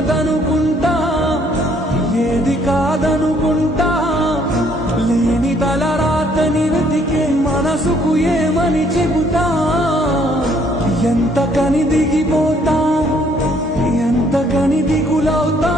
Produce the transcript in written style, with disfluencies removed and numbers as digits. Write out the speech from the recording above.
ఉన్నదనుకుంటా, ఏది కాదనుకుంటా. లేని తలరాతని వెతికే మనసుకు ఏమని చెబుతా? ఎంత కని దిగిపోతా, ఎంత కని దిగులవుతా.